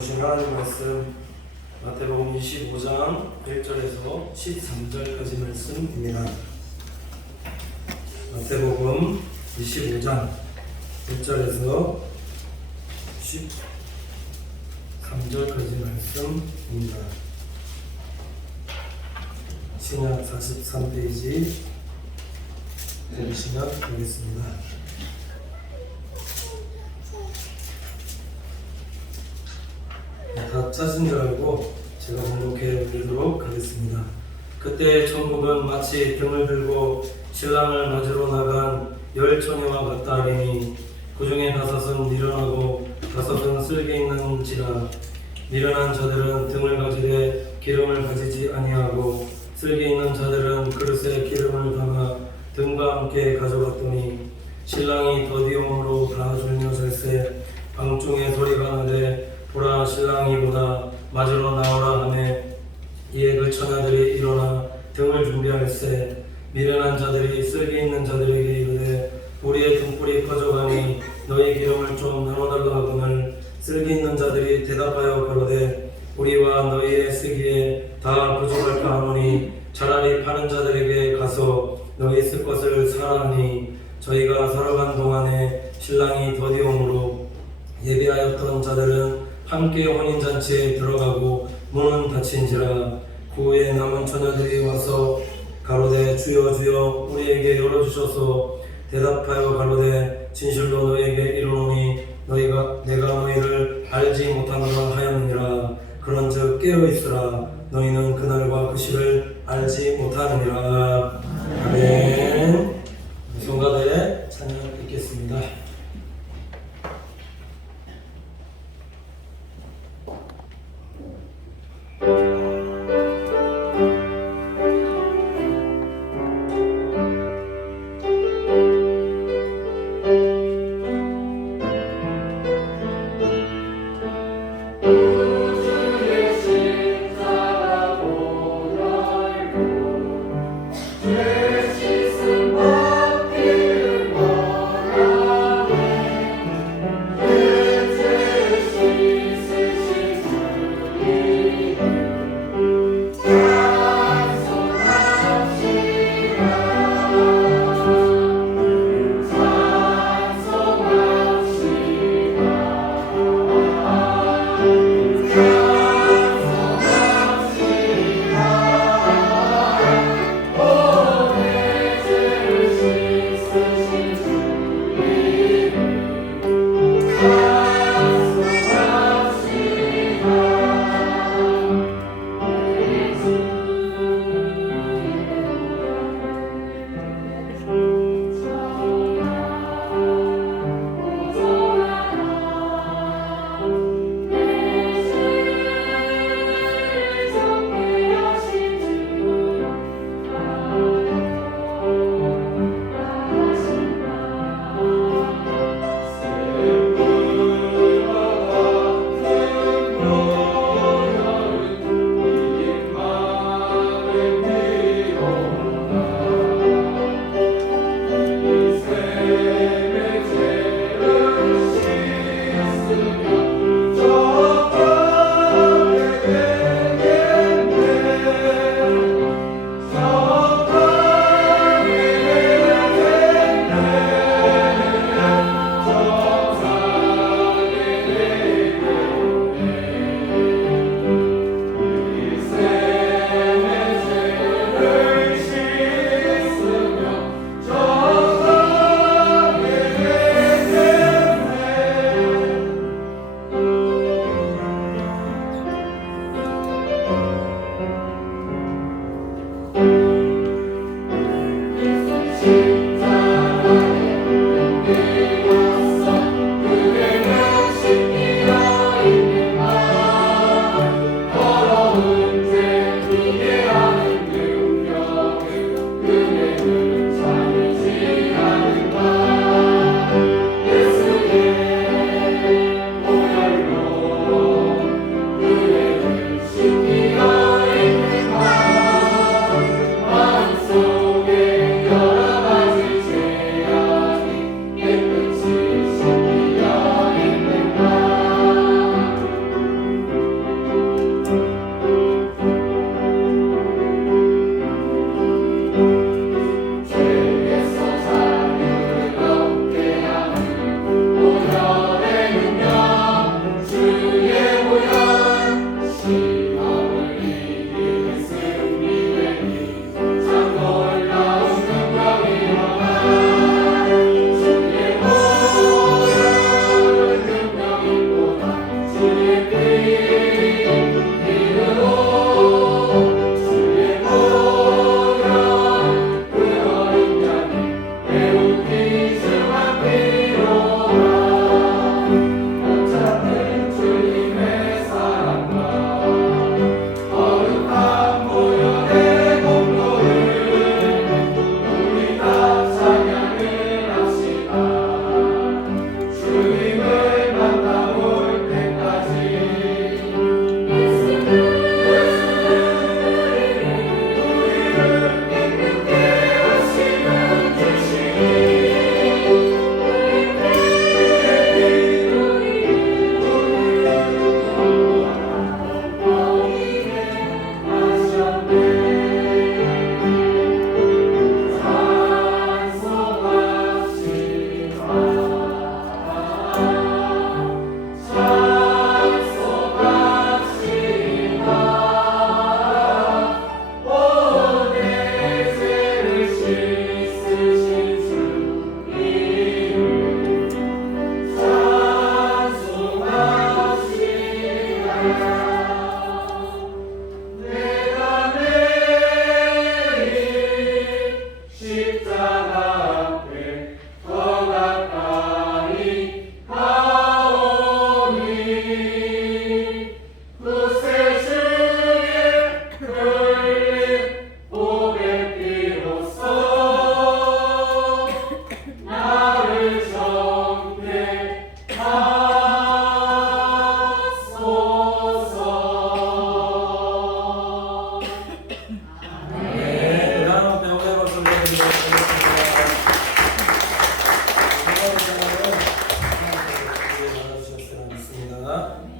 보신 하나님 말씀 마태복음 25장 1절에서 13절까지 말씀입니다. 마태복음 25장 1절에서 13절까지 말씀입니다. 신약 43페이지 보시면 되겠습니다. 다 짜신 줄 알고 제가 번복해 드리도록 하겠습니다. 그때 천국은 마치 등을 들고 신랑을 맞으러 나간 열 처녀와 같다 하리니 그 중에 다섯은 미련하고 다섯은 쓸개 있는지라. 미련한 자들은 등을 가지되 기름을 가지지 아니하고 쓸개 있는 자들은 그릇에 기름을 담아 등과 함께 가져갔더니 신랑이 더디움으로 다 졸며 잘세 방중에 소리가 나되 보라 신랑이보다 맞으러 나오라 하매 이에 그 처녀들이 일어나 등을 준비할세 미련한 자들이 쓸개 있는 자들에게 이르되 우리의 등불이 꺼져가니 너희 기름을 좀 나눠달라 하거늘 쓸개 있는 자들이 대답하여 가로되 우리와 너희의 쓰기에 다 부족할까 하노니 차라리 파는 자들에게 가서 너희 쓸 것을 사라 하니 저희가 살아간 동안에 신랑이 더디움으로 예배하였던 자들은 함께 혼인잔치에 들어가고 문은 닫힌지라. 그 후에 남은 처녀들이 와서 가로되 주여 주여 우리에게 열어주셔서 대답하여 가로되 진실로 너희에게 이르노니 너희가 내가 너희를 알지 못하노라 하였느니라. 그런즉 깨어있으라 너희는 그날과 그 시를 알지 못하느니라. 아멘. 성가대 찬양 읽겠습니다.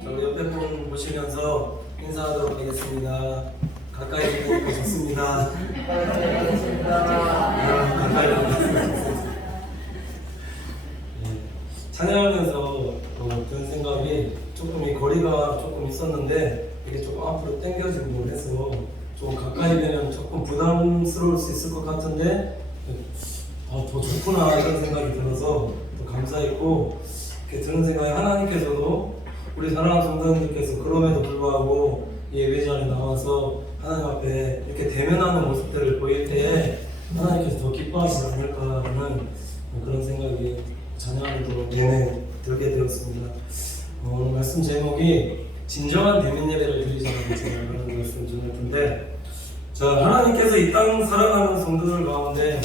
저희 옆에 분 보시면서 인사하도록 하겠습니다. 가까이 보니까 좋습니다. 가까이 찬양하면서 든 생각이 조금 이 거리가 조금 있었는데 이게 조금 앞으로 당겨지고 해서 좀 가까이 되면 조금 부담스러울 수 있을 것 같은데 더 좋구나 이런 생각이 들어서 또 감사했고, 이렇게 드는 생각에 하나님께서도 우리 사랑하는 성도님들께서 그럼에도 불구하고 예배자리에 나와서 하나님 앞에 이렇게 대면하는 모습들을 보일 때에 하나님께서 더 기뻐하시지 않을까라는 그런 생각이 찬양하면서 내내 들게 되었습니다. 오늘 말씀 제목이 진정한 대면 예배를 드리자는 제가 말씀 드릴 텐데, 하나님께서 이 땅 살아가는 성도들 가운데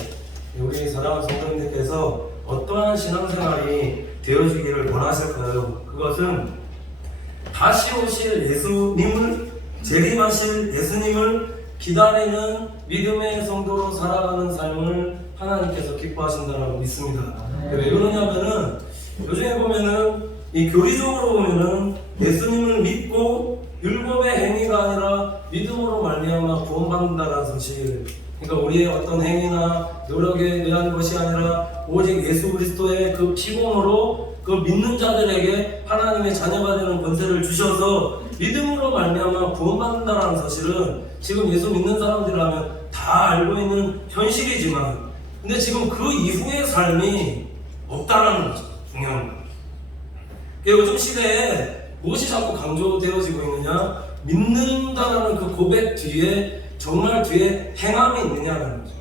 우리 사랑하는 성도님들께서 어떠한 신앙생활이 되어주기를 원하실까요? 그것은 다시 오실 예수님을, 재림하실 예수님을 기다리는 믿음의 성도로 살아가는 삶을 하나님께서 기뻐하신다고 믿습니다. 왜 그러냐면은 요즘에 보면은 이 교리적으로 보면은 예수님을 믿고 율법의 행위가 아니라 믿음으로 말미암아 구원받는다라는 사실, 그러니까 우리의 어떤 행위나 노력에 의한 것이 아니라 오직 예수 그리스도의 그 피공으로 그 믿는 자들에게 하나님의 자녀가 되는 권세를 주셔서 믿음으로 말미암아 구원받는다라는 사실은 지금 예수 믿는 사람들이라면 다 알고 있는 현실이지만, 근데 지금 그 이후의 삶이 없다라는 거죠. 중요한 거. 요즘 시대에 무엇이 자꾸 강조되어지고 있느냐? 믿는다라는 그 고백 뒤에 정말 뒤에 행함이 있느냐라는 거죠.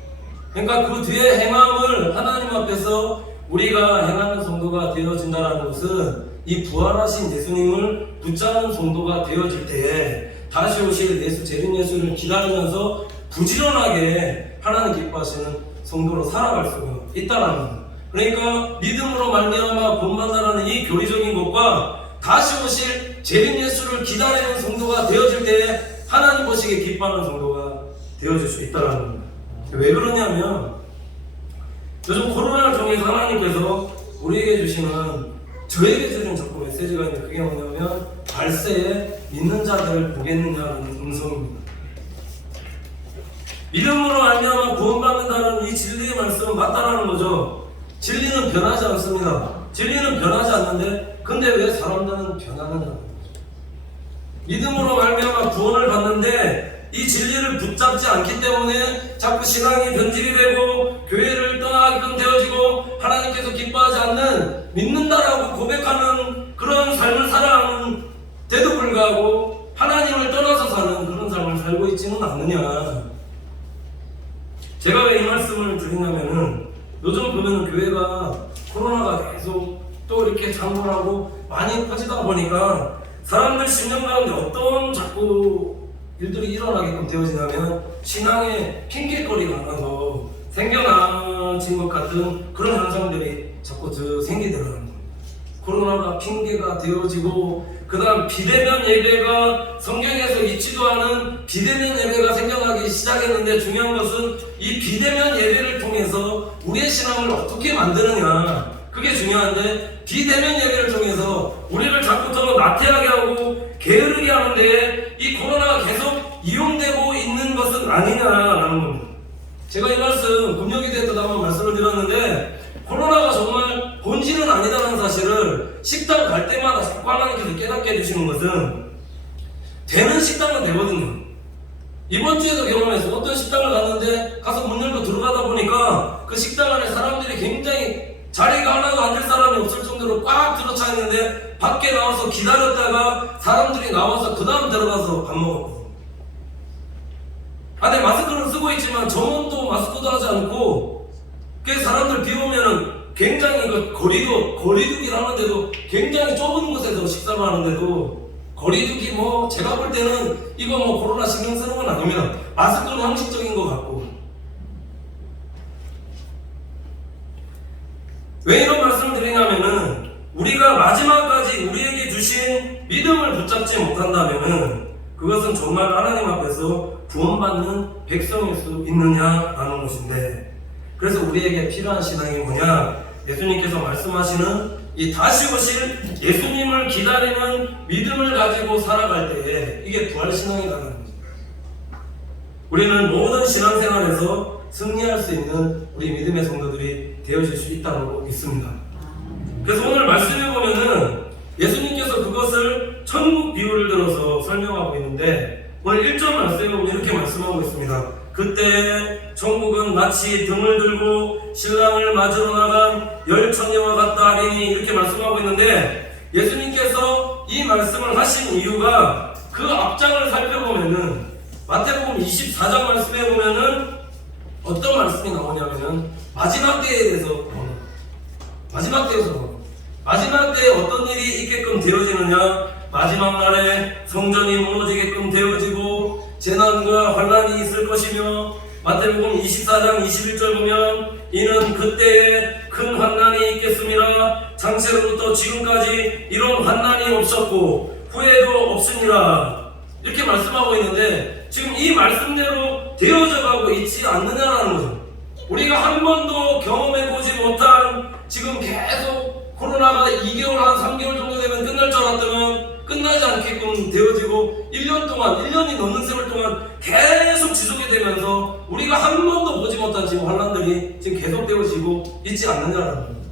그러니까 그 뒤에 행함을 하나님 앞에서 우리가 행하는 성도가 되어진다는 것은 이 부활하신 예수님을 붙잡는 성도가 되어질 때에 다시 오실 예수, 재림 예수를 기다리면서 부지런하게 하나님 기뻐하시는 성도로 살아갈 수가 있다라는 거예요. 그러니까 믿음으로 말미암아 본받는다라는 이 교리적인 것과 다시 오실 재림 예수를 기다리는 성도가 되어질 때에 하나님 보시기에 기뻐하는 성도가 되어질 수 있다는 겁니다. 왜 그러냐면 요즘 코로나를 통해서 하나님께서 우리에게 주시는, 저에게 주는 자꾸 메시지가 있는데 그게 뭐냐면 발세에 믿는 자들을 보겠느냐라는 음성입니다. 믿음으로 말미암아 구원받는다는 이 진리의 말씀은 맞다라는 거죠. 진리는 변하지 않습니다. 진리는 변하지 않는데 근데 왜 사람들은 변하느냐는 거죠. 믿음으로 말미암아 구원을 받는데 이 진리를 붙잡지 않기 때문에 자꾸 신앙이 변질이 되고 교회를 떠나게끔 되어지고 하나님께서 기뻐하지 않는, 믿는다라고 고백하는 그런 삶을 살아가는 데도 불구하고 하나님을 떠나서 사는 그런 삶을 살고 있지는 않느냐. 제가 왜 이 말씀을 드리냐면은 요즘 보면 교회가 코로나가 계속 또 이렇게 장군하고 많이 퍼지다 보니까 사람들 심령 가운데 어떤 자꾸 일들이 일어나게끔 되어지냐면 신앙에 핑계거리가 하나서 생겨나진 것 같은 그런 현상들이 자꾸 생기더라는 겁니다. 코로나가 핑계가 되어지고 그 다음 비대면 예배가 성경에서 있지도 않은 비대면 예배가 생겨나기 시작했는데, 중요한 것은 이 비대면 예배를 통해서 우리의 신앙을 어떻게 만드느냐, 그게 중요한데 비대면 예배를 통해서 우리를 자꾸 더 나태하게 하고 게으르게 하는데 이 코로나가 계속 이용되고 있는 것은 아니냐라는 겁니다. 제가 이 말씀 금요일에 때도 한번 말씀을 드렸는데, 코로나가 정말 본질은 아니다라는 사실을 식당 갈 때마다 자꾸 하나님께서 깨닫게 해주시는 것은 되는 식당은 되거든요. 이번 주에도 경험해서 어떤 식당을 갔는데 가서 문 열고 들어가다 보니까 그 식당 안에 사람들이 굉장히 자리가 하나도 앉을 사람이 없을 정도로 꽉 들어차 있는데 밖에 나와서 기다렸다가 사람들이 나와서 그 다음 들어가서 밥 먹었거든요. 안에 마스크는 쓰고 있지만 정원도 마스크도 하지 않고, 그 사람들 비 오면은 굉장히 거리두기를 하는데도 굉장히 좁은 곳에서 식사를 하는데도 거리두기 제가 볼 때는 이거 코로나 신경 쓰는 건 아닙니다. 마스크는 형식적인 것 같고. 왜 이런 말씀을 드리냐면은 우리가 마지막까지 우리에게 주신 믿음을 붙잡지 못한다면은 그것은 정말 하나님 앞에서 구원받는 백성일 수 있느냐라는 것인데, 그래서 우리에게 필요한 신앙이 뭐냐? 예수님께서 말씀하시는 이 다시 오실 예수님을 기다리는 믿음을 가지고 살아갈 때에 이게 부활신앙이라는 겁니다. 우리는 모든 신앙생활에서 승리할 수 있는 우리 믿음의 성도들이 되어질 수 있다고 믿습니다. 그래서 오늘 말씀해 보면은 예수님께서 그것을 천국 비유를 들어서 설명하고 있는데, 오늘 1절 말씀에 보면 이렇게 말씀하고 있습니다. 그때 천국은 마치 등을 들고 신랑을 맞으러 나간 열 처녀와 같다 하리니, 이렇게 말씀하고 있는데, 예수님께서 이 말씀을 하신 이유가 그 앞장을 살펴보면은 마태복음 24장 말씀에 보면은 어떤 말씀이 나오냐면은 마지막 때에 대해서 나옵니다. 마지막 때에 어떤 일이 있게끔 되어지느냐? 마지막 날에 성전이 무너지게끔 되어지고 재난과 환란이 있을 것이며, 마태복음 24장 21절 보면 이는 그때에 큰 환난이 있겠습니다. 창세로부터 지금까지 이런 환난이 없었고 후에도 없으니라, 이렇게 말씀하고 있는데, 지금 이 말씀대로 되어져 가고 있지 않느냐라는 거죠. 우리가 한 번도 경험해보지 못한, 지금 계속 코로나가 2개월 한 3개월 정도 되면 끝날 줄 알았더니 끝나지 않게끔 되어지고 1년 동안, 1년이 넘는 세월 동안 계속 지속이 되면서 우리가 한 번도 보지 못한 지금 환란들이 지금 계속 되어지고 있지 않느냐라는 겁니다.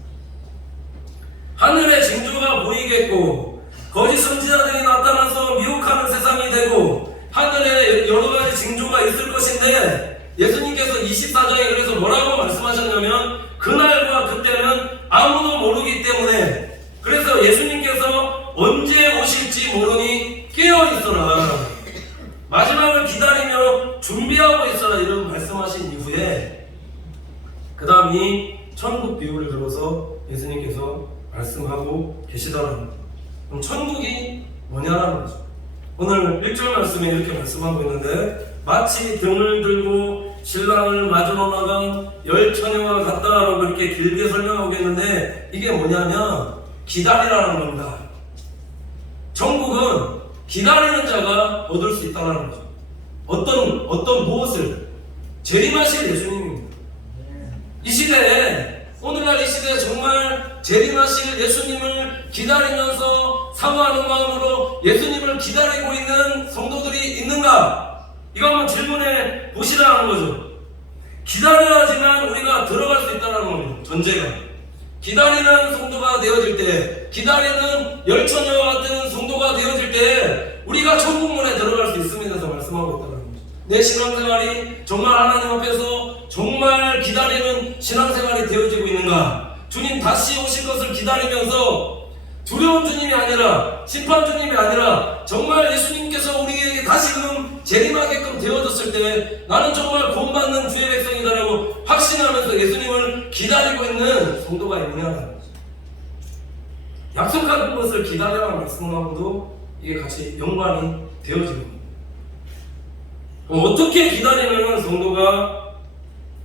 하늘의 징조가 보이겠고 거짓 선지자들이 나타나서 미혹하는 세상이 되고 하늘에 여러 가지 징조가 있을 것인데, 예수님께서 24장에 그래서 뭐라고 말씀하셨냐면 그날과 그때는 아무도 모르기 때문에, 그래서 예수님께서 언제 오실지 모르니 깨어있어라, 마지막을 기다리며 준비하고 있어라, 이런 말씀하신 이후에 그 다음이 천국 비유를 들어서 예수님께서 말씀하고 계시더라는 거예요. 그럼 천국이 뭐냐라는 거죠. 오늘 1절 말씀에 이렇게 말씀하고 있는데, 마치 등을 들고 신랑을 맞으러 나간 열 처녀와 같다라고 이렇게 길게 설명하고 있는데, 이게 뭐냐면 기다리라는 겁니다. 천국은 기다리는 자가 얻을 수 있다는 거죠. 어떤 무엇을? 재림하실 예수님입니다. 이 시대에, 오늘날 이 시대에 정말 재림하실 예수님을 기다리면서 사모하는 마음으로 예수님을 기다리고 있는 성도들이 있는가? 이거 한번 질문해 보시라는 거죠. 기다려야지만 우리가 들어갈 수 있다는 겁니다. 전제가. 기다리는 성도가 되어질 때, 기다리는 열처녀와 같은 성도가 되어질 때 우리가 천국문에 들어갈 수 있습니다. 서 말씀하고 있다는 거죠. 내 신앙생활이 정말 하나님 앞에서 정말 기다리는 신앙생활이 되어지고 있는가? 주님 다시 오실 것을 기다리면서 두려운 주님이 아니라, 심판 주님이 아니라 정말 예수님께서 우리에게 다시금 재림하게끔 되어졌을 때 나는 정말 구원받는 주의 백성이다라고 확신하면서 예수님을 기다리고 있는 성도가 있느냐는 거죠. 약속한 것을 기다려라 말씀하고도 이게 같이 연관이 되어지는 겁니다. 그럼 어떻게 기다리는 성도가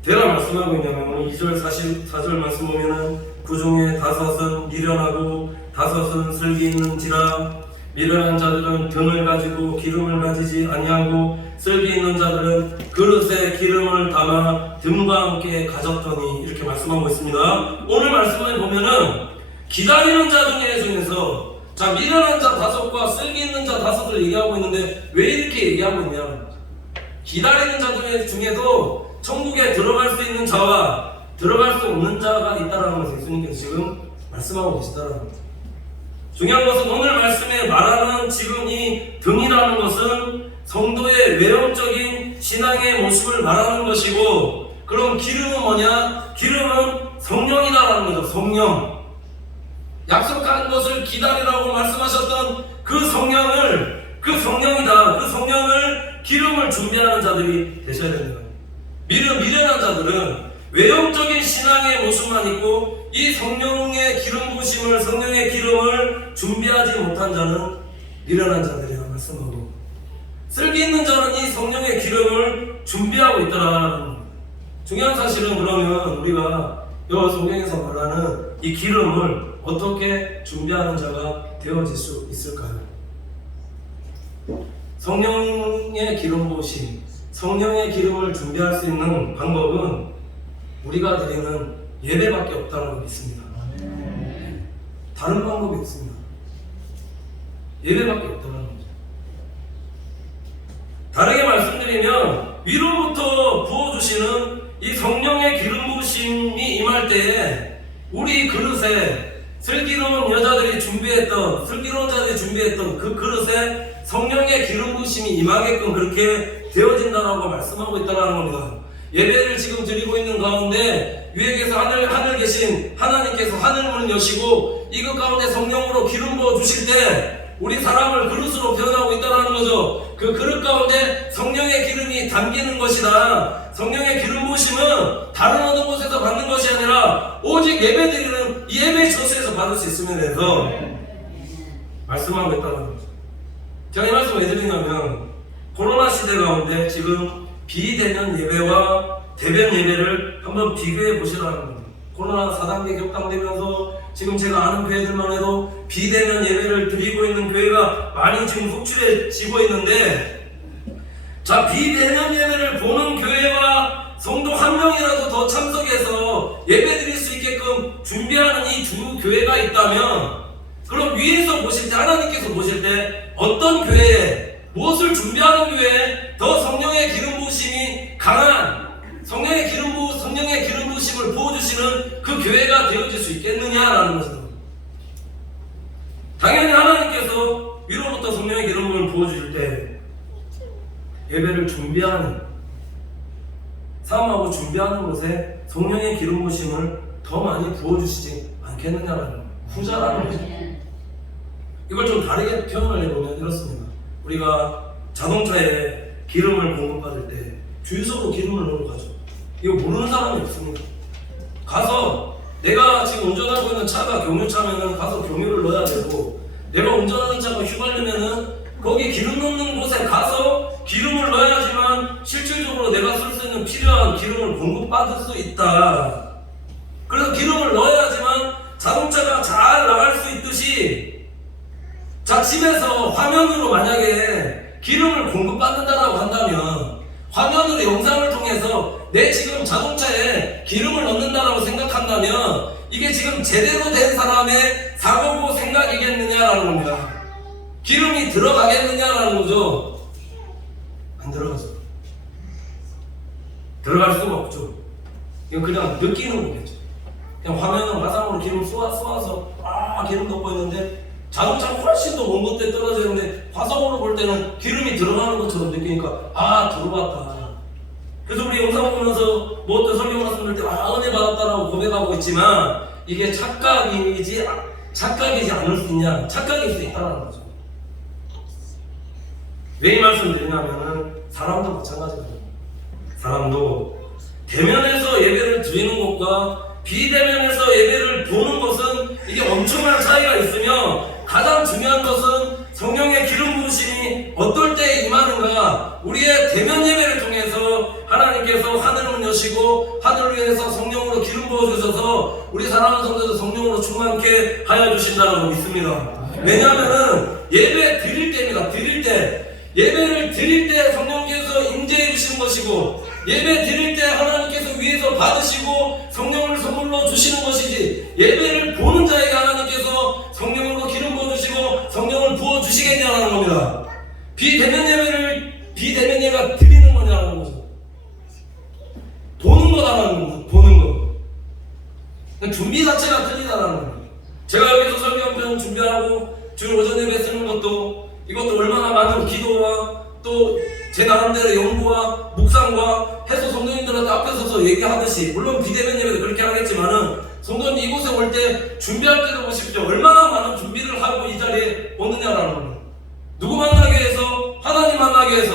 되라 말씀하고 있냐면, 2절 44절 말씀 보면은 그 중에 다섯은 미련하고 다섯은 슬기 있는지라, 미련한 자들은 등을 가지고 기름을 가지지 아니하고 슬기 있는 자들은 그릇에 기름을 담아 등과 함께 가졌더니, 이렇게 말씀하고 있습니다. 오늘 말씀을 보면은 기다리는 자 중에서 미련한 자 다섯과 슬기 있는 자 다섯을 얘기하고 있는데, 왜 이렇게 얘기하고 있냐? 기다리는 자 중에도 천국에 들어갈 수 있는 자와 들어갈 수 없는 자가 있다는 것을 예수님께서 지금 말씀하고 계시다는 거죠. 중요한 것은 오늘 말씀에 말하는 지금 이 등이라는 것은 성도의 외형적인 신앙의 모습을 말하는 것이고, 그럼 기름은 뭐냐? 기름은 성령이다라는 거죠. 성령. 약속한 것을 기다리라고 말씀하셨던 그 성령을, 그 성령이다. 그 성령을 기름을 준비하는 자들이 되셔야 됩니다. 미련한 자들은 외형적인 신앙의 모습만 있고 이 성령의 기름 부으심을, 성령의 기름을 준비하지 못한 자는 미련한 자들이라 말씀하고, 쓸기 있는 자는 이 성령의 기름을 준비하고 있더라. 중요한 사실은 그러면 우리가 여 성경에서 말하는 이 기름을 어떻게 준비하는 자가 되어질 수 있을까요? 성령의 기름 부으심, 성령의 기름을 준비할 수 있는 방법은 우리가 드리는 예배밖에 없다는 걸 믿습니다. 다른 방법이 없습니다. 예배밖에 없다는 거죠. 다르게 말씀드리면 위로부터 부어주시는 이 성령의 기름 부으심이 임할 때에 우리 그릇에 슬기로운 여자들이 준비했던, 슬기로운 자들이 준비했던 그 그릇에 성령의 기름 부으심이 임하게끔 그렇게 되어진다라고 말씀하고 있다는 겁니다. 예배를 지금 드리고 있는 가운데 위에 계서 하늘 계신 하나님께서 하늘문을 여시고 이것 가운데 성령으로 기름 부어 주실 때 우리 사람을 그릇으로 변하고 있다는 거죠. 그 그릇 가운데 성령의 기름이 담기는 것이다. 성령의 기름 부으심은 다른 어느 곳에서 받는 것이 아니라 오직 예배드리는 예배 처소에서 받을 수 있으면 해서 말씀하고 있다는 거죠. 제가 이 말씀을 왜 드리냐면 코로나 시대 가운데 지금 비대면 예배와 대면 예배를 한번 비교해 보시라는 겁니다. 코로나 4단계 격당되면서 지금 제가 아는 교회들만 해도 비대면 예배를 드리고 있는 교회가 많이 지금 속출해지고 있는데, 자, 비대면 예배를 보는 교회와 성도 한 명이라도 더 참석해서 예배 드릴 수 있게끔 준비하는 이 주 교회가 있다면, 그럼 위에서 보실 때, 하나님께서 보실 때 어떤 교회에, 무엇을 준비하는 교회에 더 성령의 기름 부으심이 강한 성령의 기름 부으심을 부어주시는 그 교회가 되어질 수 있겠느냐라는 것입니다. 당연히 하나님께서 위로부터 성령의 기름을 부어주실 때 예배를 준비하는, 사람하고 준비하는 곳에 성령의 기름 부으심을 더 많이 부어주시지 않겠느냐라는 후자라는 것입니다. 이걸 좀 다르게 표현을 해보면 이렇습니다. 우리가 자동차에 기름을 공급받을 때 주유소로 기름을 넣으러 가죠. 이거 모르는 사람이 없습니다. 가서 내가 지금 운전하고 있는 차가 경유차면은 가서 경유를 넣어야 되고, 내가 운전하는 차가 휘발유면은 거기 기름 넣는 곳에 가서 기름을 넣어야지만 실질적으로 내가 쓸 수 있는 필요한 기름을 공급받을 수 있다. 그래서 기름을 넣어야지만 자동차가 잘 나갈 수 있듯이, 자, 집에서 화면으로 만약에 기름을 공급받는다라고 한다면 화면으로 영상을 통해서 내 지금 자동차에 기름을 넣는다라고 생각한다면 이게 지금 제대로 된 사람의 사고고 생각이겠느냐라는 겁니다. 기름이 들어가겠느냐라는 거죠. 안 들어가죠. 들어갈 수가 없죠. 이건 그냥 느끼는 거겠죠. 그냥 화면은 화상으로 기름 쏘아서 기름 넣고 있는데 자동차가 훨씬 더 먼 곳에 떨어져 있는데 화상으로 볼 때는 기름이 들어가는 것처럼 느끼니까 들어갔다. 그래서 우리 영상 보면서 뭐 어떤 설교 말씀 들을 때 은혜 받았다라고 고백하고 있지만 이게 착각이지 않을 수 있냐? 착각일 수 있다는 거죠. 왜 이 말씀을 드리냐면은 사람도 마찬가지거든요. 사람도 대면에서 예배를 드리는 것과 비대면에서 예배를 보는 것은 이게 엄청난 차이가 있으며, 가장 중요한 것은 성령의 기름 부으심이 어떨 때 임하는가. 우리의 대면 예배를 통해서 하나님께서 하늘문 여시고 하늘 위에서 성령으로 기름 부어주셔서 우리 사랑하는 성도들 성령으로 충만케 하여 주신다는 걸 믿습니다. 왜냐하면은 예배 드릴 때입니다. 예배를 드릴 때 성령께서 임재해 주시는 것이고, 예배 드릴 때 하나님께서 위에서 받으시고 성령을 선물로 주시는 것이지, 예배를 보는 자에게 하나님께서 성령으로 기름 부어주시고 성령을 부어주시겠냐는 겁니다. 비대면 예배가 드리는 거냐는 거죠. 보는 거다라는 겁니다. 보는 거. 준비 자체가 틀리다라는 겁니다. 제가 여기서 설교 한 편 준비하고 주일 오전 예배 쓰는 것도, 이것도 얼마나 많은 기도와 또 제 나름대로 연구와 묵상과 해서 성도님들한테 앞에 서서 얘기하듯이, 물론 비대면 예배도 그렇게 하겠지만은 성도님 이곳에 올 때 준비할 때도 보십시오. 얼마나 많은 준비를 하고 이 자리에 오느냐라는 겁니다. 누구 만나기 위해서? 하나님 만나기 위해서,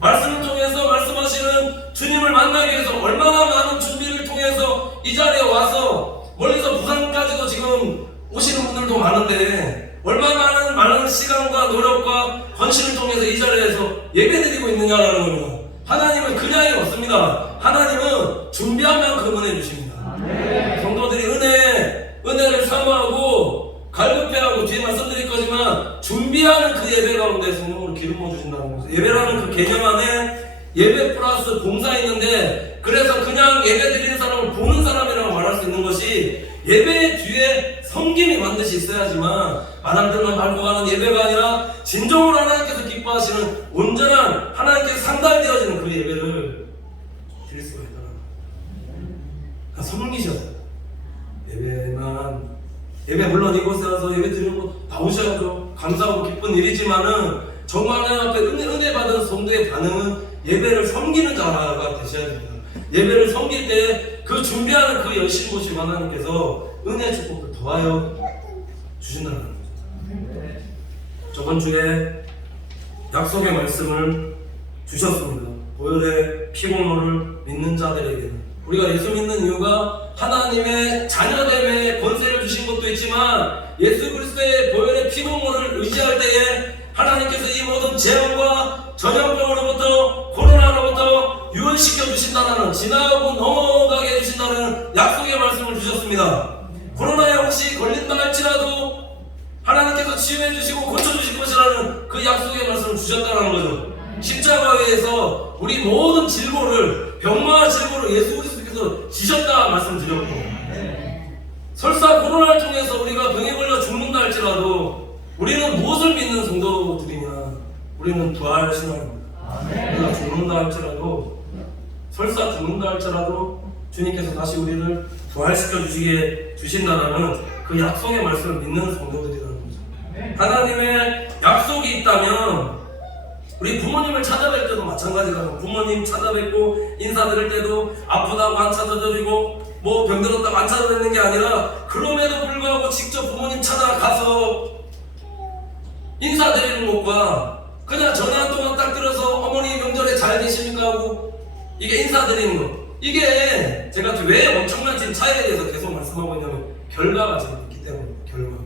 말씀을 통해서 말씀하시는 주님을 만나기 위해서 얼마나 많은 준비를 통해서 이 자리에 와서, 멀리서 부산까지도 지금 오시는 분들도 많은데 얼마나 많은 시간과 노력과 헌신을 통해서 이 자리에서 예배드리고 있느냐라는 겁니다. 하나님은 그냥이 없습니다. 하나님은 준비한 만큼 은혜 주십니다. 성도들이 은혜를 사모하고 갈급해하고 뒤에 말씀드릴 거지만 준비하는 그 예배 가운데 성령으로 기름 부어 주신다는 거죠. 예배라는 그 개념 안에 예배 플러스 봉사 있는데, 그래서 그냥 예배 드리는 사람을 보는 사람이라고 말할 수 있는 것이, 예배 뒤에 섬김이 반드시 있어야지만 바람들만 밟고 가는 예배가 아니라 진정으로 하나님께서 기뻐하시는 온전한 하나님께서 상달되어지는 그 예배를 드릴 수가 있다는 거예요. 섬기셔서 예배 물론 이곳에 와서 예배 드리는 거 나오셔야죠. 감사하고 기쁜 일이지만은 정말 하나님 앞에 은혜 받은 성도의 반응은 예배를 섬기는 자가 되셔야 됩니다. 예배를 섬길 때 그 준비하는 그 열심히 보시고 하나님께서 은혜 축복을 더하여 주신다는 거죠. 저번 주에 약속의 말씀을 주셨습니다. 보혈의 피공로를 믿는 자들에게는, 우리가 예수 믿는 이유가 하나님의 자녀됨의 권세를 주신 것도 있지만, 예수 그리스도의 보혈의 피공로를 의지할 때에 하나님께서 이 모든 재앙과 전염병으로부터, 코로나로부터 유언시켜 주신다는, 지나고 넘어가게 해주신다는 약속의 말씀을 주셨습니다. 코로나에 혹시 걸린다 할지라도 하나님께서 치유해 주시고 고쳐주실 것이라는 그 약속의 말씀을 주셨다는 거죠. 십자가에서 우리 모든 질고를, 병마와 질고를 예수 그리스도께서 지셨다 말씀드렸고, 설사 코로나를 통해서 우리가 병에 걸려 죽는다 할지라도 우리는 무엇을 믿는 성도들이냐? 우리는 부활 신앙입니다. 우리가 죽는다 할지라도, 설사 죽는다 할지라도 주님께서 다시 우리를 부활시켜 주신다는 그 약속의 말씀을 믿는 성도들이라는 거죠. 하나님의 약속이 있다면, 우리 부모님을 찾아뵐 때도 마찬가지라고, 부모님 찾아뵙고 인사드릴 때도 아프다고 안 찾아드리고 뭐 병들었다고 안 찾아뵙는 게 아니라, 그럼에도 불구하고 직접 부모님 찾아가서 인사드리는 것과 그냥 전화 한 통화 딱 들어서 어머니 명절에 잘 계십니까 하고 이게 인사드리는 것, 이게 제가 왜 엄청난 지금 차이에 대해서 계속 말씀하고 있냐면 결과가 지금 있기 때문입니다. 결과가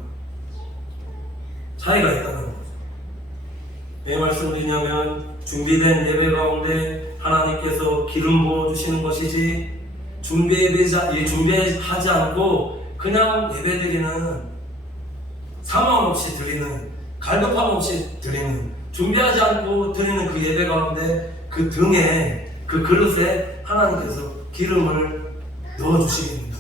차이가 있다는 거죠. 왜 말씀드리냐면, 준비된 예배 가운데 하나님께서 기름 부어주시는 것이지, 준비하지 않고 그냥 예배드리는, 사모함 없이 드리는, 갈급함 없이 드리는, 준비하지 않고 드리는 그 예배 가운데 그 등에, 그 그릇에 하나님께서 기름을 넣어주시겠습니다.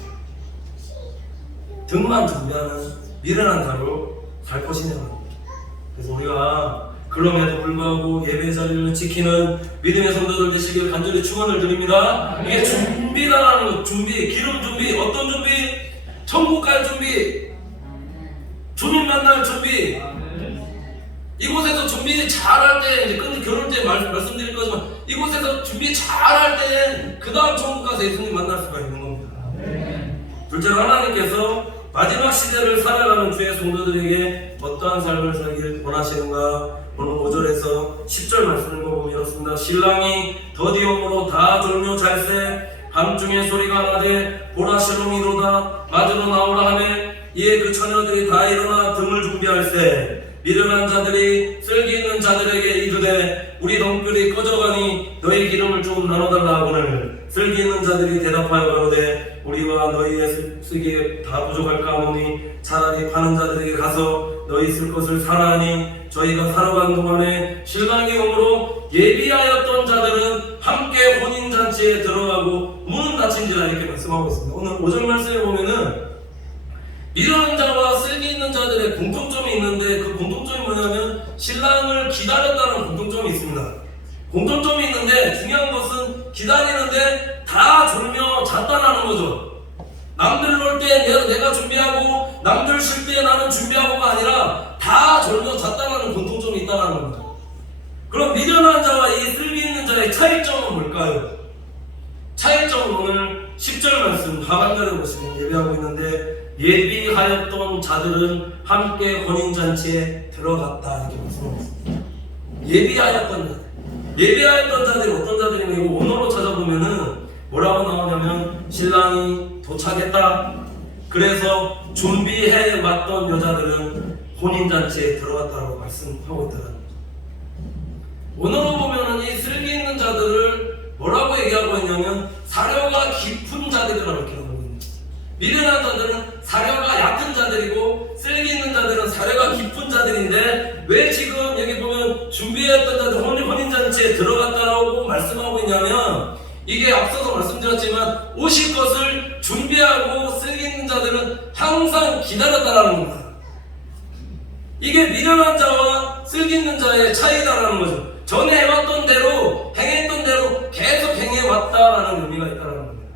등만 준비하는 미련한 자로 살 것이냐고. 그래서 우리가 그럼에도 불구하고 예배 자리를 지키는 믿음의 성도들 되시길 간절히 축원을 드립니다. 이게 준비라는 것, 준비, 기름 준비, 어떤 준비? 천국 갈 준비, 주님 만날 준비. 이곳에서 준비 잘할 때, 이제 끝내 결혼 때 말씀드릴 거지만, 이곳에서 준비 잘할 때 그 다음 천국 가서 예수님 만날 수가 있는 겁니다. 둘째로 하나님께서 마지막 시대를 살아가는 주의 성도들에게 어떠한 삶을 살기를 원하시는가? 오늘 5절에서 10절 말씀을 보고 이렇습니다. 신랑이 더디옴으로 다 졸며 잘새, 밤중에 소리가 나되 보라 실롱이로다 맞으러 나오라 하매, 이에 그 처녀들이 다 일어나 등을 준비할세. 미련한 자들이 쓸기 있는 자들에게 이르되 우리 덩굴이 꺼져가니 너희 기름을 좀 나눠달라 하거늘, 쓸기 있는 자들이 대답하여 가로되 우리와 너희의 쓰기에 다 부족할까 하노니 차라리 파는 자들에게 가서 너희 쓸 것을 사나니, 저희가 살아간 동안에 신랑이 오므로 예비하였던 자들은 함께 혼인잔치에 들어가고 문은 닫힌지라, 이렇게 말씀하고 있습니다. 오늘 5절 말씀에 보면은 미련한 자와 쓸기 있는 자들의 공통점이 있는데, 그 공통점이 뭐냐면 신랑을 기다렸다는 공통점이 있습니다. 공통점이 있는데, 중요한 것은 기다리는데 다 졸며 잤다라는 거죠. 남들 놀 때 내가 준비하고 남들 쉴 때 나는 준비하고가 아니라 다 졸며 잤다라는 공통점이 있다는 겁니다. 그럼 미련한 자와 이 차이점은 뭘까요? 차이점은 오늘 10절 말씀 하반절에 보시면 예배하고 있는데, 예비하였던 자들은 함께 혼인잔치에 들어갔다 이렇게 말씀하고 있습니다. 예비하였던 자들, 예비하였던 자들이 어떤 자들이냐면, 이거 원어로 찾아보면은 뭐라고 나오냐면, 신랑이 도착했다, 그래서 준비해 왔던 여자들은 혼인잔치에 들어갔다고 말씀하고 있더라고요. 원어로 보면은 이 슬기 있는 자들을 뭐라고 얘기하고 있냐면, 사려가 깊은 자들이라고 이렇게 하고 있는 거예요. 미련한 자들은 사려가 얕은 자들이고, 쓸기 있는 자들은 사려가 깊은 자들인데, 왜 지금 여기 보면 준비했던 자들 혼인잔치에 들어갔다라고 말씀하고 있냐면, 이게 앞서서 말씀드렸지만 오실 것을 준비하고 쓸기 있는 자들은 항상 기다렸다라는 겁니다. 이게 미련한 자와 쓸기 있는 자의 차이다라는 거죠. 전에 해왔던 대로, 행했던 대로 계속 행해왔다라는 의미가 있다는 겁니다.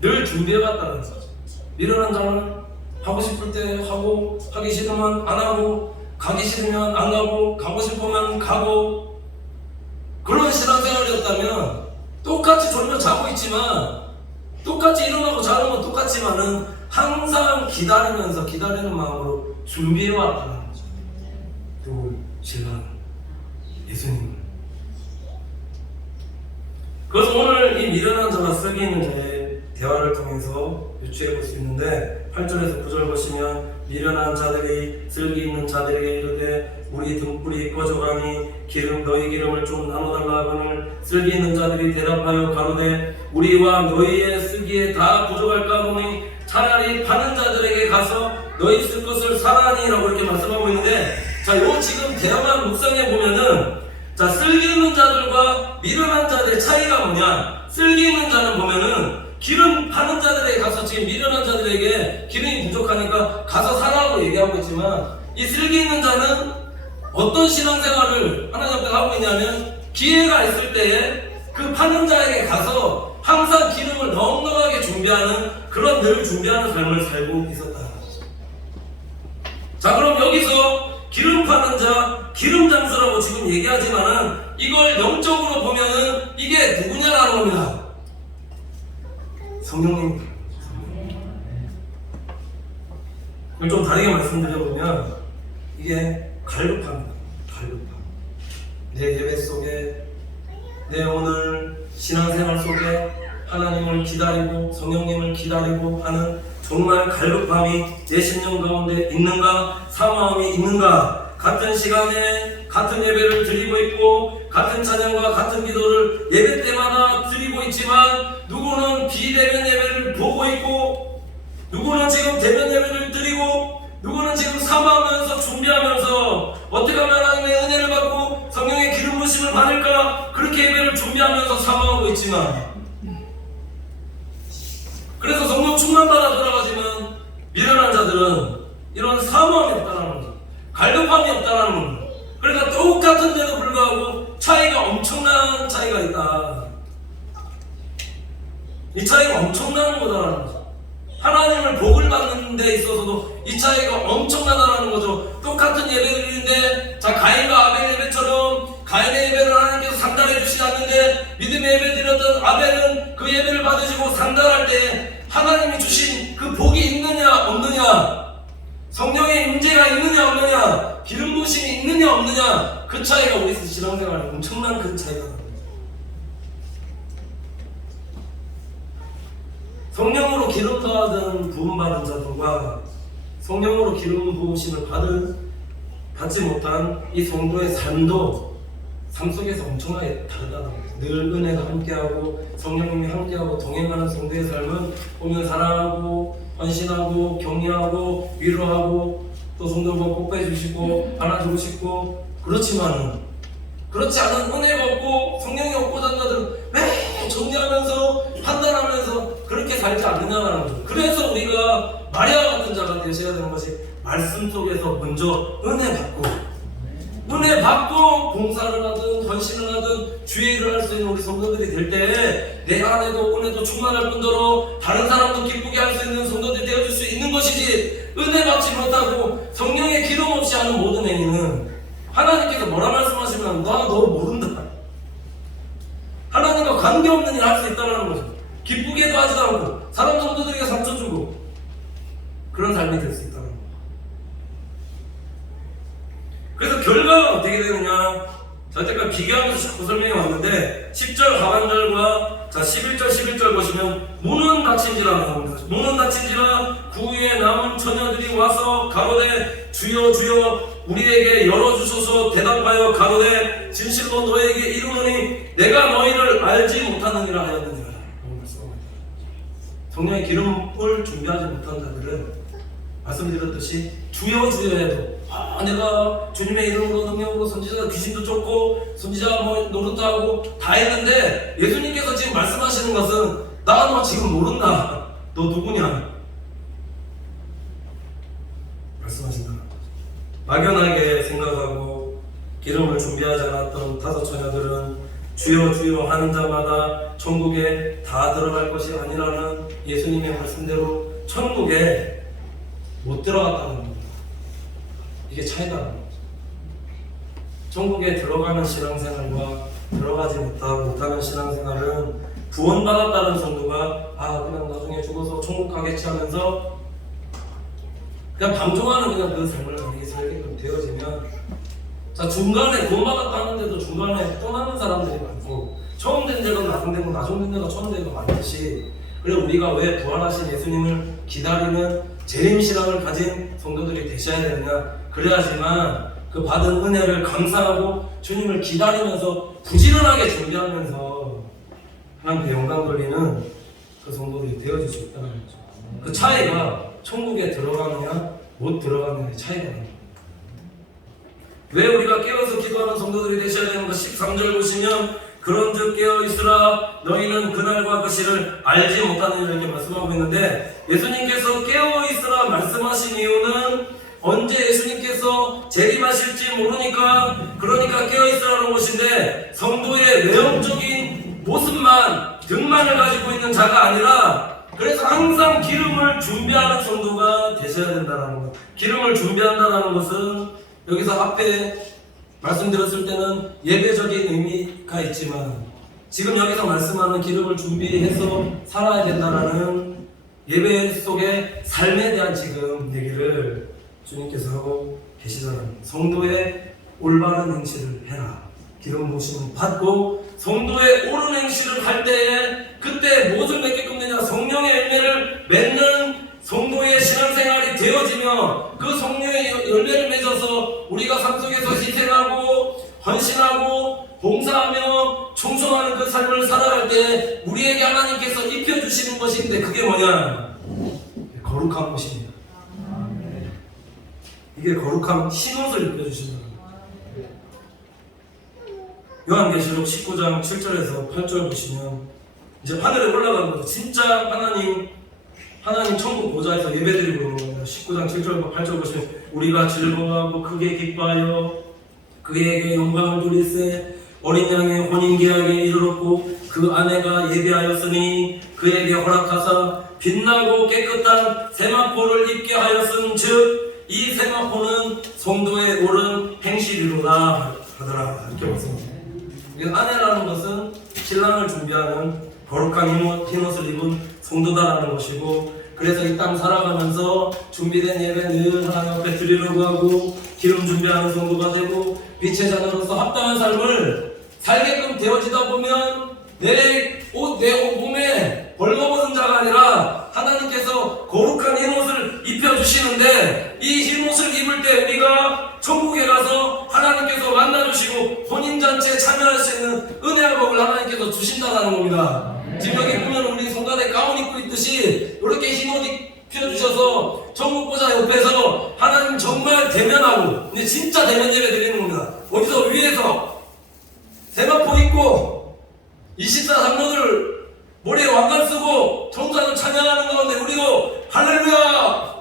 늘 준비해왔다는 거죠. 미련한 자는 하고 싶을 때 하고, 하기 싫으면 안 하고, 가기 싫으면 안 가고, 가고 싶으면 가고, 그런 신앙생활이었다면 똑같이 졸며 자고 있지만, 똑같이 일어나고 자는 건 똑같지만은 항상 기다리면서, 기다리는 마음으로 준비해왔다는 거죠. 누굴? 신랑 예수님을. 그래서 오늘 이 미련한 자와 쓸기 있는 자의 대화를 통해서 유추해 볼 수 있는데, 8절에서 9절 보시면, 미련한 자들이 쓸기 있는 자들에게 이르되 우리 등불이 꺼져가니 너희 기름을 좀 나눠달라 하거늘, 쓸기 있는 자들이 대답하여 가로되 우리와 너희의 쓰기에 다 부족할까 보니 차라리 파는 자들에게 가서 너희 쓸 것을 사라니 라고 이렇게 말씀하고 있는데, 자, 요 지금 대화만 묵상해 보면은, 자, 쓸기 있는 자들과 미련한 자들의 차이가 뭐냐? 쓸기 있는 자는 보면은 기름 파는 자들에게 가서, 지금 미련한 자들에게 기름이 부족하니까 가서 사라고 얘기하고 있지만, 이 쓸기 있는 자는 어떤 신앙생활을 하나님 앞에 하고 있냐면, 기회가 있을 때에 그 파는 자에게 가서 항상 기름을 넉넉하게 준비하는, 그런 늘 준비하는 삶을 살고 있었다. 자, 그럼 여기서 기름 파는 자, 기름 장수라고 지금 얘기하지만은, 이걸 영적으로 보면은 이게 누구냐라는 겁니다. 성령님. 이걸 좀 다르게 말씀드려보면, 이게 갈급합니다. 갈급함. 내 예배 속에, 내 오늘 신앙생활 속에 하나님을 기다리고 성령님을 기다리고 하는 정말 갈급함이 내 심령 가운데 있는가? 사모함이 있는가? 같은 시간에 같은 예배를 드리고 있고, 같은 찬양과 같은 기도를 예배 때마다 드리고 있지만, 누구는 비대면 예배를 보고 있고, 누구는 지금 대면 예배를 드리고, 누구는 지금 사모하면서 준비하면서 어떻게 하면 하나님의 은혜를 받고 성령의 기름 부으심을 받을까, 그렇게 예배를 준비하면서 사모하고 있지만, 그래서 성령 충만받아 돌아가지만 미련한 자들은 이런 사모함이 없다는 거죠. 갈급함이 없다는 거죠. 그러니까 똑같은데도 불구하고 차이가, 엄청난 차이가 있다. 이 차이가 엄청난 거다라는 거죠. 하나님을 복을 받는 데 있어서도 이 차이가 엄청나다라는 거죠. 똑같은 예배드리는데, 자, 가인과 아벨 예배처럼 가인의 예배를 하나님께서 상달해 주시지 않는데, 믿음의 예배 드렸던 아벨은 그 예배를 받으시고 상달할 때 하나님이 주신 그 복이 있느냐 없느냐, 성령의 임재가 있느냐 없느냐, 기름 부으심이 있느냐 없느냐, 그 차이가 우리 신앙생활에 엄청난 큰 차이가 납니다. 성령으로 기름 받은 부음 받은 자들과 성령으로 기름 부으심을 받지 못한 이 성도의 삶도 삶 속에서 엄청나게 다르다는 거예요. 늘 은혜가 함께하고 성령님이 함께하고 동행하는 성도의 삶은 보면 사랑하고 헌신하고 격려하고 위로하고 또 성도가 복받해 주시고 안아주고 싶고, 그렇지만은 그렇지 않은 은혜가 없고 성령이 없고 자들은 매 정리하면서 판단하면서 그렇게 살지 않느냐는 거죠. 그래서 우리가 마리아 같은 자가 되셔야 되는 것이, 말씀 속에서 먼저 은혜 받고 봉사를 하든 헌신을 하든 주의 일을 할 수 있는 우리 성도들이 될 때, 내 안에도 은혜도 충만할 뿐더러 다른 사람도 기쁘게 할 수 있는 성도들이 되어줄 수 있는 것이지, 은혜 받지 못하고 성령의 기름 없이 하는 모든 행위는 하나님께서 뭐라 말씀하시면 너 모른다, 관계없는 일 할 수 있다는 거죠. 기쁘게도 하지도 않고 사람 성도들에게 상처 주고 그런 삶이 될 수 있다는 거죠. 그래서 결과가 어떻게 되느냐, 자, 여태까지 비교하면서 자꾸 설명해 왔는데 10절 하반절과 11절 보시면 문은 닫힌지라 나옵니다. 문은 닫힌지라 그 위에 남은 처녀들이 와서 가로되 주여 주여 우리에게 열어주소서 대답하여 가로되 진실로 너에게 이르노니 내가 너희를 알지 못하느니라 하였느니라. 성령의 기름을 준비하지 못한 자들은 말씀드렸듯이 주여 주여 해도 내가 주님의 이름으로 능력으로 선지자 귀신도 쫓고 선지자 노릇도 하고 다 했는데 예수님께서 지금 말씀하시는 것은 나 너 지금 모른다, 너 누구냐 말씀하신다. 막연하게 생각하고 기름을 준비하지 않았던 다섯 처녀들은 주여 주여 하는 자마다 천국에 다 들어갈 것이 아니라는 예수님의 말씀대로 천국에 못 들어갔다는 겁니다. 이게 차이가 나는 거죠. 천국에 들어가는 신앙생활과 들어가지 못하는 신앙생활은 구원받았다는 성도가 그냥 나중에 죽어서 천국 가겠지 하면서 그냥 방종하는 그냥 그 삶을 살게끔 되어지면, 자, 중간에 구원받았다는데도 중간에 떠나는 사람들이 많고 처음 된 데가 나중 되고 나중 된 데가 처음 된 데가 많듯이, 그래 우리가 왜 부활하신 예수님을 기다리는 재림신앙을 가진 성도들이 되셔야 되느냐, 그래야지만 그 받은 은혜를 감사하고 주님을 기다리면서 부지런하게 준비하면서 하나님께 영광 돌리는 그 성도들이 되어질 수 있다는 거죠. 그 차이가 천국에 들어가느냐 못 들어가느냐의 차이가 납니다. 왜 우리가 깨어서 기도하는 성도들이 되셔야 되는가? 13절 보시면 그런즉 깨어있으라 너희는 그날과 그 시를 알지 못하느니라 이렇게 말씀하고 있는데, 예수님께서 깨어있으라 말씀하신 이유는 언제 예수님께서 재림하실지 모르니까 그러니까 깨어있으라는 것인데, 성도의 외형적인 모습만 등만을 가지고 있는 자가 아니라 그래서 항상 기름을 준비하는 성도가 되셔야 된다는 것. 기름을 준비한다는 것은 여기서 앞에 말씀드렸을 때는 예배적인 의미가 있지만 지금 여기서 말씀하는 기름을 준비해서 살아야 된다는 예배 속의 삶에 대한 지금 얘기를 주님께서 하고 계시잖아요. 성도의 올바른 행실을 해라. 기름 부으심을 받고 성도의 옳은 행실을 할 때에 그때 무엇을 맺게끔 되냐? 성령의 열매를 맺는 성도의 신앙생활이 되어지며 그 성령의 열매를 맺어서 우리가 삶 속에서 희생하고 헌신하고 봉사하며 충성하는 그 삶을 살아갈 때 우리에게 하나님께서 입혀주시는 것인데, 그게 뭐냐? 거룩한 것입니다. 이게 거룩한 흰옷을 입혀주신다는 거예요. 요한계시록 19장 7절에서 8절 보시면 이제 하늘에 올라가는 거죠. 진짜 하나님 천국 보좌에서 예배드리고 있는 겁니다. 19장 7절과 8절 보시면 우리가 즐거워하고 크게 기뻐하여 그에게 영광을 돌릴세 어린 양의 혼인계약에 이르렀고 그 아내가 예배하였으니 그에게 허락하사 빛나고 깨끗한 세마포를 입게 하였은즉 이 세마포는 성도의 옳은 행실이로다 하더라. 이렇게 말씀합니다. 아내라는 것은 신랑을 준비하는 거룩한 흰옷을 입은 성도다라는 것이고, 그래서 이 땅 살아가면서 준비된 예배 늘 하나님 앞에 드리려고 하고 기름 준비하는 성도가 되고 빛의 자녀로서 합당한 삶을 살게끔 되어지다 보면 내 몸에 벌거벗은 자가 아니라 하나님께서 거룩한 흰옷을 입혀주시는데, 이 흰옷을 입을 때 우리가 천국에 가서 하나님께서 만나주시고 혼인잔치에 참여할 수 있는 은혜와 복을 하나님께서 주신다는 겁니다. 지금 여기 보면 우리 성가대 가운 입고 있듯이 이렇게 흰옷 입혀주셔서 천국 보좌 옆에서 하나님 정말 대면하고, 근데 진짜 대면 예배 드리는 겁니다. 어디서 위에서 세마포 입고 24장로들 머리에 왕관 쓰고 천사들 찬양하는 가운데 우리도 할렐루야!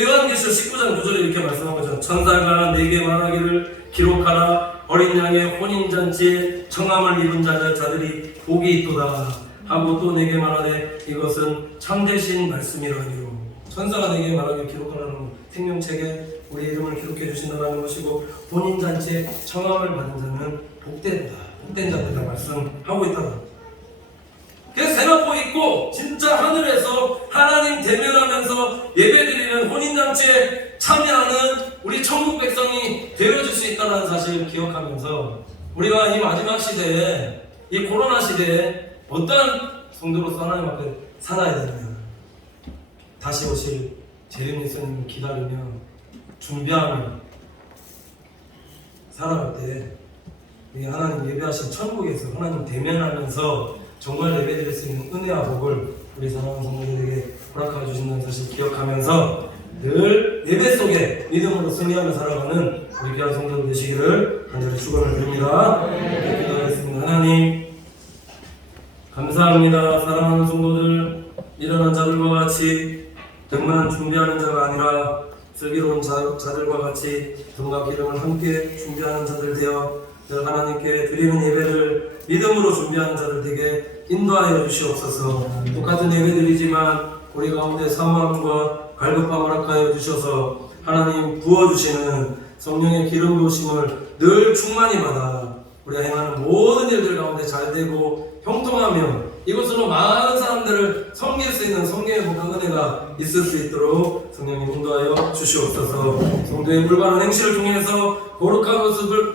요한계시록 19장 9절에 이렇게 말씀한 거죠. 천사가 내게 말하기를 기록하라. 어린 양의 혼인잔치에 청함을 입은 자들이 복이 있도다 하고 또 내게 말하되 이것은 참되신 말씀이라니요. 천사가 내게 말하길 기록하라는 생명책에 우리 이름을 기록해 주신다는 것이고 본인 잔치에 청함을 받은 자는 복되다, 복된 자들이라 말씀하고 있다. 그래서 세마포 있고 진짜 하늘에서 하나님 대면하면서 예배드리는 혼인잔치에 참여하는 우리 천국 백성이 되어줄 수 있다는 사실을 기억하면서 우리가 이 마지막 시대에, 이 코로나 시대에 어떠한 성도로서 하나님 앞에 살아야 되느냐, 다시 오실 재림 예수님을 기다리며 준비하며 살아갈 때 우리 하나님 예배하신 천국에서 하나님 대면하면서 정말 예배드릴 수 있는 은혜와 복을 우리 사랑하는 성도들에게 허락하여 주신다는 사실을 기억하면서 늘 예배 속에 믿음으로 승리하며 살아가는 우리 귀한 성도들 되시기를 간절히 축원을 드립니다. 기도하겠습니다. 하나님 감사합니다. 사랑하는 성도들, 일어난 자들과 같이 등만 준비하는 자가 아니라 슬기로운 자들과 같이 등과 기름을 함께 준비하는 자들 되어 늘 하나님께 드리는 예배를 믿음으로 준비하는 자들 되게 인도하여 주시옵소서. 똑같은 예배들이지만 우리 가운데 사모함과 갈급함 허락하여 주셔서 하나님 부어주시는 성령의 기름 부으심을 늘 충만히 받아 우리가 행하는 모든 일들 가운데 잘되고 형통하며 이곳으로 많은 사람들을 섬길 수 있는 성령의 복한 은혜가 있을 수 있도록 성령님 인도하여 주시옵소서. 성도의 물바른 행실을 통해서 거룩한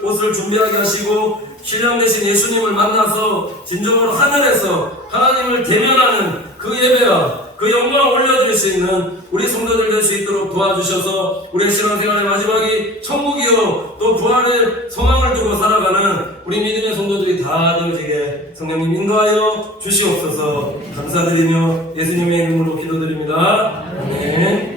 옷을 준비하게 하시고 신령 되신 예수님을 만나서 진정으로 하늘에서 하나님을 대면하는 그 예배와 그 영광을 올려드릴 수 있는 우리 성도들 될 수 있도록 도와주셔서 우리의 신앙생활의 마지막이 천국이요 또 부활의 소망을 두고 살아가는 우리 믿음의 성도들이 다 되어지게 성령님 인도하여 주시옵소서. 감사드리며 예수님의 이름으로 기도드립니다.